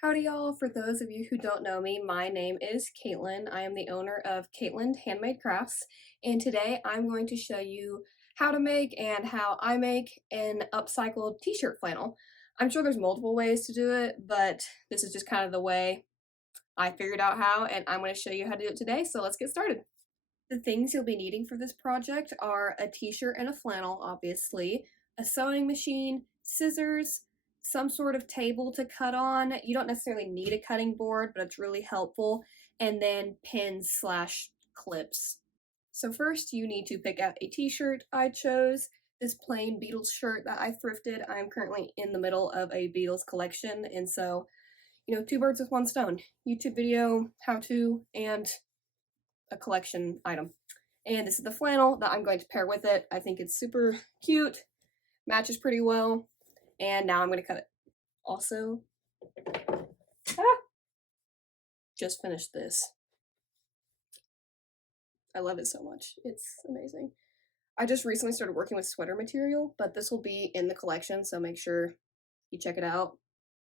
Howdy y'all, for those of you who don't know me, my name is Caitlin. I am the owner of Caitlin Handmade Crafts, and today I'm going to show you how to make and how I make an upcycled t-shirt flannel. I'm sure there's multiple ways to do it, but this is just kind of the way I figured out how, and I'm going to show you how to do it today, so let's get started. The things you'll be needing for this project are a t-shirt and a flannel, obviously, a sewing machine, scissors, some sort of table to cut on. You don't necessarily need a cutting board, but it's really helpful, and then pins slash clips. So first you need to pick out a t-shirt. I chose this plain Beatles shirt that I thrifted. I'm currently in the middle of a Beatles collection, and so, two birds with one stone. YouTube video, how to, and a collection item. And this is the flannel that I'm going to pair with it. I think it's super cute, matches pretty well, and now I'm going to cut it. Also, just finished this. I love it so much. It's amazing. I just recently started working with sweater material, but this will be in the collection, so make sure you check it out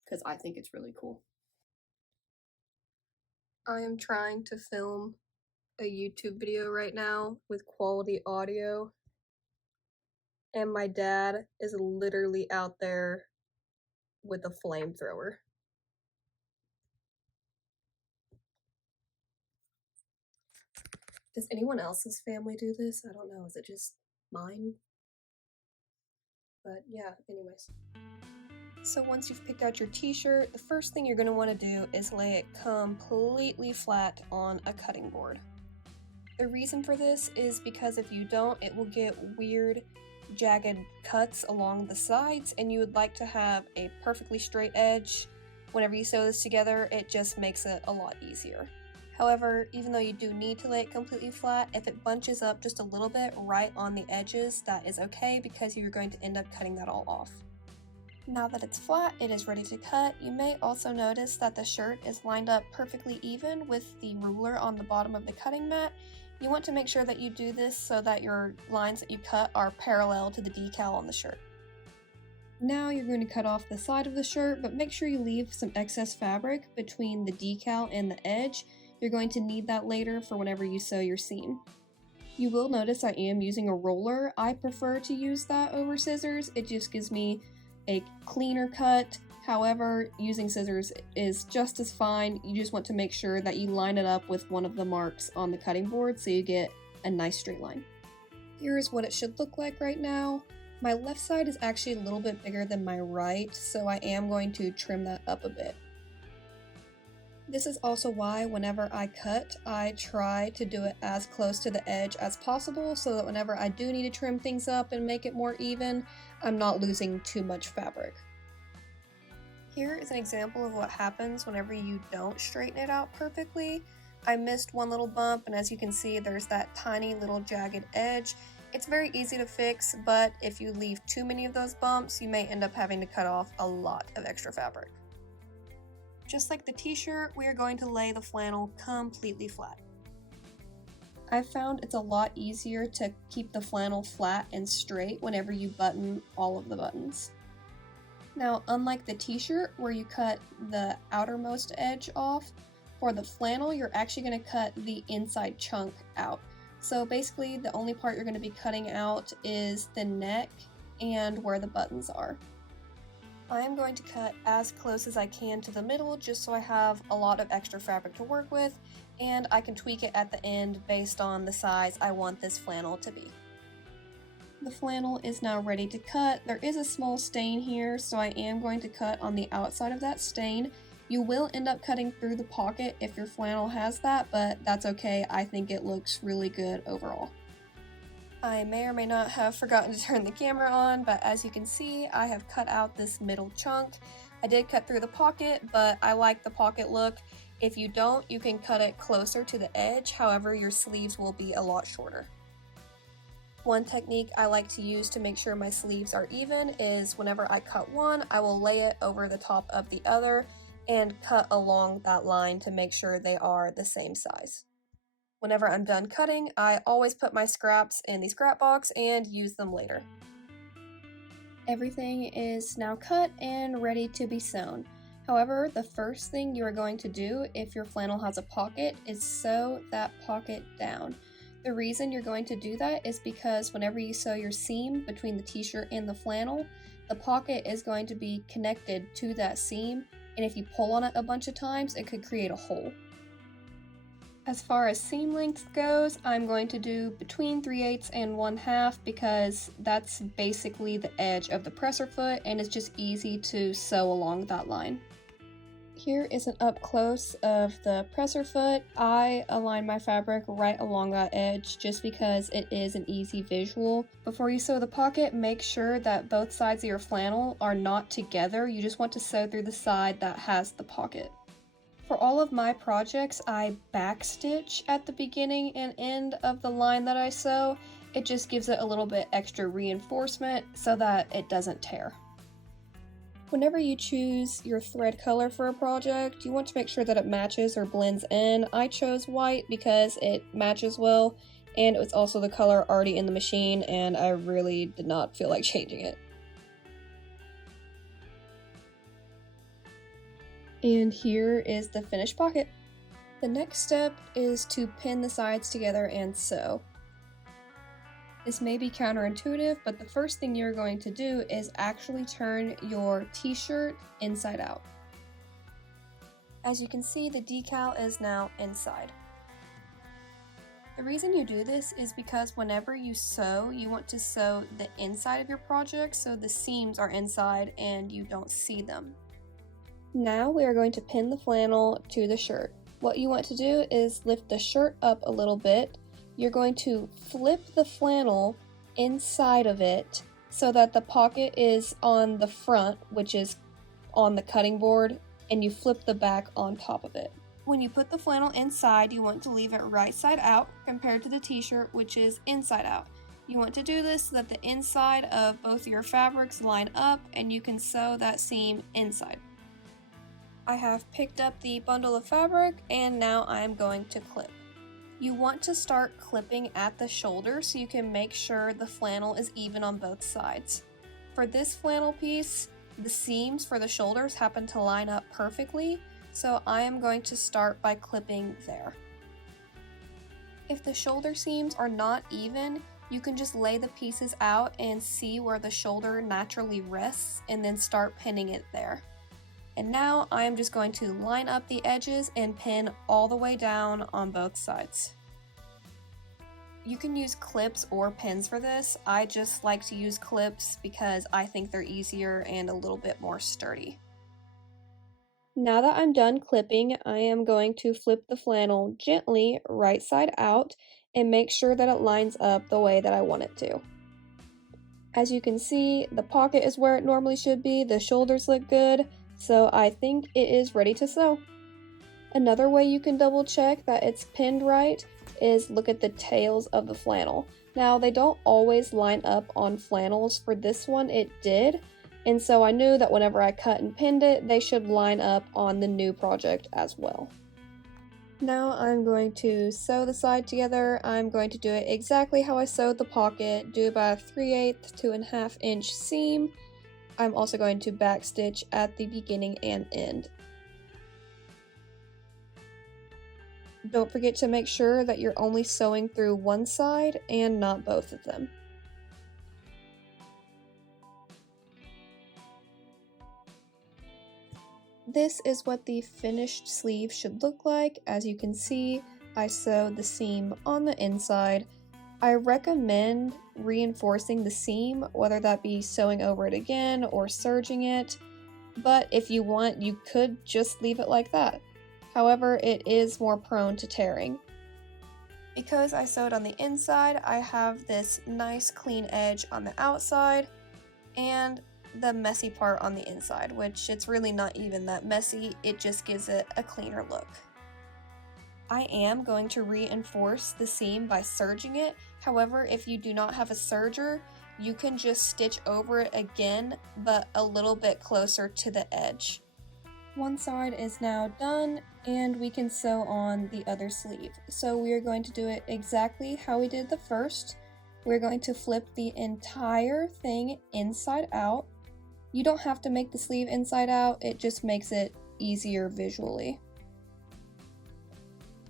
because I think it's really cool. I am trying to film a YouTube video right now with quality audio, and my dad is literally out there with a flamethrower. Does anyone else's family do this? I don't know. Is it just mine? But yeah, anyways. So once you've picked out your t-shirt, the first thing you're going to want to do is lay it completely flat on a cutting board. The reason for this is because if you don't, it will get weird, jagged cuts along the sides, and you would like to have a perfectly straight edge. Whenever you sew this together, it just makes it a lot easier. However, even though you do need to lay it completely flat, if it bunches up just a little bit right on the edges, that is okay because you're going to end up cutting that all off. Now that it's flat, it is ready to cut. You may also notice that the shirt is lined up perfectly even with the ruler on the bottom of the cutting mat. You want to make sure that you do this so that your lines that you cut are parallel to the decal on the shirt. Now you're going to cut off the side of the shirt, but make sure you leave some excess fabric between the decal and the edge. You're going to need that later for whenever you sew your seam. You will notice I am using a roller. I prefer to use that over scissors. It just gives me a cleaner cut. However, using scissors is just as fine. You just want to make sure that you line it up with one of the marks on the cutting board so you get a nice straight line. Here's what it should look like right now. My left side is actually a little bit bigger than my right, so I am going to trim that up a bit. This is also why whenever I cut, I try to do it as close to the edge as possible so that whenever I do need to trim things up and make it more even, I'm not losing too much fabric. Here is an example of what happens whenever you don't straighten it out perfectly. I missed one little bump, and as you can see, there's that tiny little jagged edge. It's very easy to fix, but if you leave too many of those bumps, you may end up having to cut off a lot of extra fabric. Just like the t-shirt, we are going to lay the flannel completely flat. I've found it's a lot easier to keep the flannel flat and straight whenever you button all of the buttons. Now, unlike the t-shirt where you cut the outermost edge off, for the flannel you're actually going to cut the inside chunk out. So basically the only part you're going to be cutting out is the neck and where the buttons are. I am going to cut as close as I can to the middle just so I have a lot of extra fabric to work with, and I can tweak it at the end based on the size I want this flannel to be. The flannel is now ready to cut. There is a small stain here, so I am going to cut on the outside of that stain. You will end up cutting through the pocket if your flannel has that, but that's okay. I think it looks really good overall. I may or may not have forgotten to turn the camera on, but as you can see, I have cut out this middle chunk. I did cut through the pocket, but I like the pocket look. If you don't, you can cut it closer to the edge, however, your sleeves will be a lot shorter. One technique I like to use to make sure my sleeves are even is whenever I cut one, I will lay it over the top of the other and cut along that line to make sure they are the same size. Whenever I'm done cutting, I always put my scraps in the scrap box and use them later. Everything is now cut and ready to be sewn. However, the first thing you are going to do if your flannel has a pocket is sew that pocket down. The reason you're going to do that is because whenever you sew your seam between the t-shirt and the flannel, the pocket is going to be connected to that seam, and if you pull on it a bunch of times, it could create a hole. As far as seam length goes, I'm going to do between 3/8 and 1/2 because that's basically the edge of the presser foot and it's just easy to sew along that line. Here is an up close of the presser foot. I align my fabric right along that edge just because it is an easy visual. Before you sew the pocket, make sure that both sides of your flannel are not together. You just want to sew through the side that has the pocket. For all of my projects, I backstitch at the beginning and end of the line that I sew. It just gives it a little bit extra reinforcement so that it doesn't tear. Whenever you choose your thread color for a project, you want to make sure that it matches or blends in. I chose white because it matches well, and it was also the color already in the machine, and I really did not feel like changing it. And here is the finished pocket. The next step is to pin the sides together and sew. This may be counterintuitive, but the first thing you're going to do is actually turn your t-shirt inside out. As you can see, the decal is now inside. The reason you do this is because whenever you sew, you want to sew the inside of your project so the seams are inside and you don't see them. Now we are going to pin the flannel to the shirt. What you want to do is lift the shirt up a little bit. You're going to flip the flannel inside of it so that the pocket is on the front, which is on the cutting board, and you flip the back on top of it. When you put the flannel inside, you want to leave it right side out compared to the t-shirt, which is inside out. You want to do this so that the inside of both your fabrics line up and you can sew that seam inside. I have picked up the bundle of fabric and now I'm going to clip. You want to start clipping at the shoulder so you can make sure the flannel is even on both sides. For this flannel piece, the seams for the shoulders happen to line up perfectly, so I am going to start by clipping there. If the shoulder seams are not even, you can just lay the pieces out and see where the shoulder naturally rests and then start pinning it there. And now I am just going to line up the edges and pin all the way down on both sides. You can use clips or pins for this. I just like to use clips because I think they're easier and a little bit more sturdy. Now that I'm done clipping, I am going to flip the flannel gently right side out and make sure that it lines up the way that I want it to. As you can see, the pocket is where it normally should be, the shoulders look good, so I think it is ready to sew. Another way you can double check that it's pinned right is look at the tails of the flannel. Now they don't always line up on flannels. For this one it did, and so I knew that whenever I cut and pinned it, they should line up on the new project as well. Now I'm going to sew the side together. I'm going to do it exactly how I sewed the pocket, do about a 3/8 to 1/2 inch seam. I'm also going to backstitch at the beginning and end. Don't forget to make sure that you're only sewing through one side and not both of them. This is what the finished sleeve should look like. As you can see, I sewed the seam on the inside. I recommend reinforcing the seam, whether that be sewing over it again or serging it, but if you want, you could just leave it like that. However, it is more prone to tearing. Because I sewed on the inside, I have this nice clean edge on the outside and the messy part on the inside, which it's really not even that messy, it just gives it a cleaner look. I am going to reinforce the seam by serging it. However, if you do not have a serger, you can just stitch over it again, but a little bit closer to the edge. One side is now done, and we can sew on the other sleeve. So we are going to do it exactly how we did the first. We're going to flip the entire thing inside out. You don't have to make the sleeve inside out, it just makes it easier visually.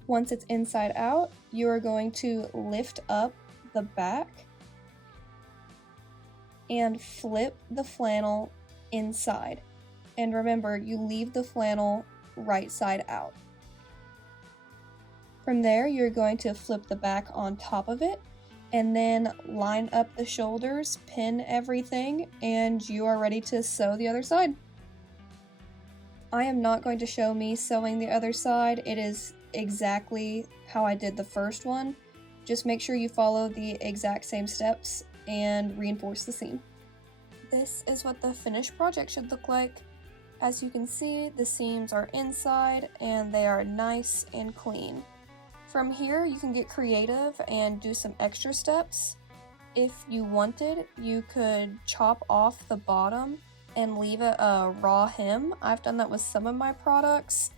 Once it's inside out, you are going to lift up the back and flip the flannel inside. And remember, you leave the flannel right side out. From there, you're going to flip the back on top of it and then line up the shoulders, pin everything, and you are ready to sew the other side. I am not going to show me sewing the other side. It is exactly how I did the first one. Just make sure you follow the exact same steps and reinforce the seam. This is what the finished project should look like. As you can see, the seams are inside and they are nice and clean. From here, you can get creative and do some extra steps. If you wanted, you could chop off the bottom and leave it a raw hem. I've done that with some of my products.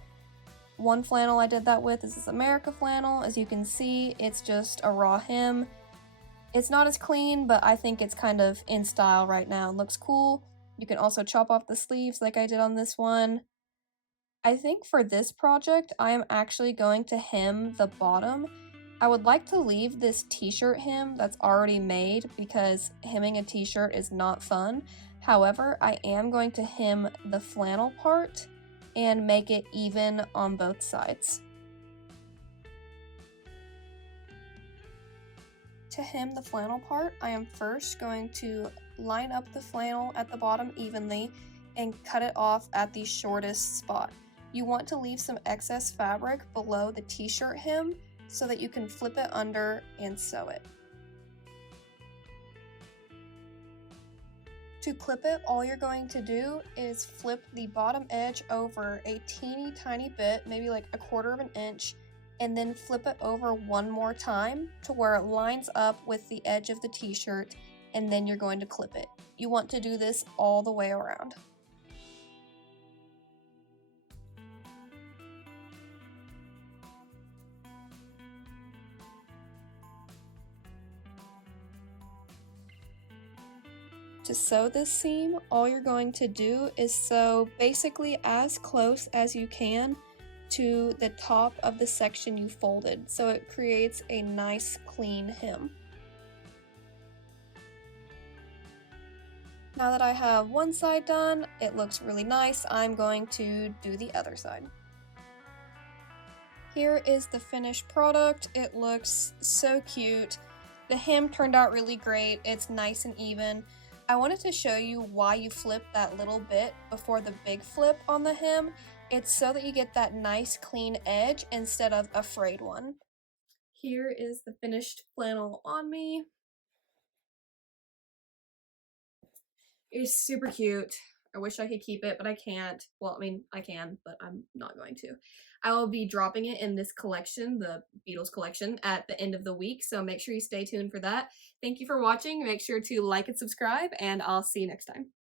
One flannel I did that with is this America flannel. As you can see, it's just a raw hem. It's not as clean, but I think it's kind of in style right now and looks cool. You can also chop off the sleeves like I did on this one. I think for this project, I am actually going to hem the bottom. I would like to leave this t-shirt hem that's already made because hemming a t-shirt is not fun. However, I am going to hem the flannel part and make it even on both sides. To hem the flannel part, I am first going to line up the flannel at the bottom evenly and cut it off at the shortest spot. You want to leave some excess fabric below the t-shirt hem so that you can flip it under and sew it. To clip it, all you're going to do is flip the bottom edge over a teeny tiny bit, maybe like 1/4 of an inch, and then flip it over one more time to where it lines up with the edge of the t-shirt, and then you're going to clip it. You want to do this all the way around. To sew this seam, all you're going to do is sew basically as close as you can to the top of the section you folded, so it creates a nice clean hem. Now that I have one side done, it looks really nice. I'm going to do the other side. Here is the finished product. It looks so cute. The hem turned out really great. It's nice and even. I wanted to show you why you flip that little bit before the big flip on the hem. It's so that you get that nice clean edge instead of a frayed one. Here is the finished flannel on me. It's super cute. I wish I could keep it, but I can't. Well, I mean, I can, but I'm not going to. I will be dropping it in this collection, the Beatles collection, at the end of the week, so make sure you stay tuned for that. Thank you for watching. Make sure to like and subscribe, and I'll see you next time.